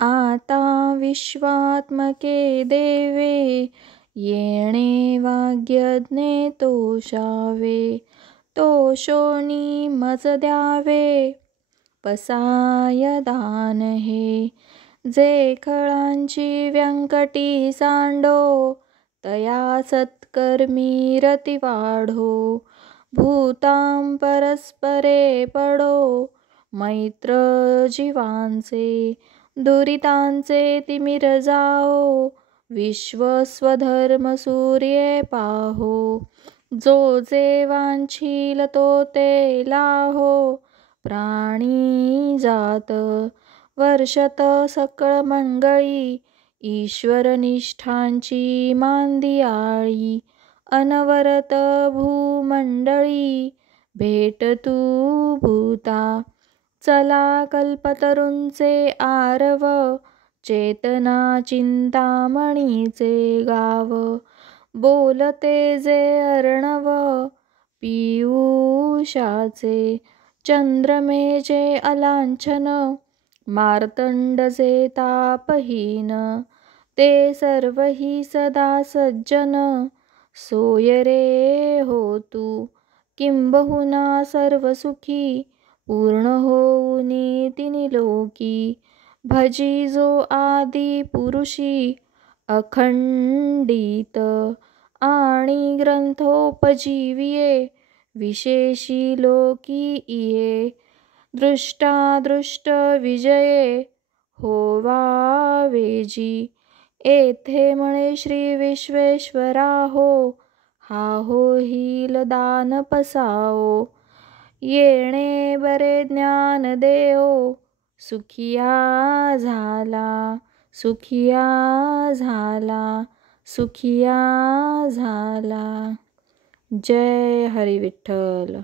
आता विश्वात्मके देवे, येणे वाग्यज्ञे तोषावे. तोषोनी मज द्यावे, पसाय दान हे. जे खळांची व्यंकटी सांडो, तया सत्कर्मी रती वाढो. भूतां परस्परे पडो, मैत्र जीवांचे. दुरितांचे तिमिर जाओ, विश्व स्वधर्म सूर्ये पाहो. जो जे वांछील तो ते लाहो, प्राणी जात वर्षत सकळ मंगळी. ईश्वर निष्ठांची मांदियाळी, अनवरत भूमंडळी. भेट तू भूता, चला कल्पतरूंचे आरव. चेतना चिंतामणीचे गाव, बोलते जे अर्णव. पियुषाचे चंद्रमेचे अलांछन, मार्तंड जे तापहीन. ते सर्वही सदा सज्जन, सोय रे हो तू किंबहुना सर्वसुखी. पूर्ण होऊनी तिनी लोकी, भजी जो आदि पुरुषी. अखंडित आणि ग्रंथोपजीविये, विशेषी लोकी इये. दृष्टादृष्ट विजये, होवावेजी. येथे म्हणे श्री विश्वेश्वरा हो. हा होईल दान पसाओ, येणे बरे ज्ञान देओ. सुखिया झाला, सुखिया झाला, सुखिया झाला. जय हरी विठ्ठल.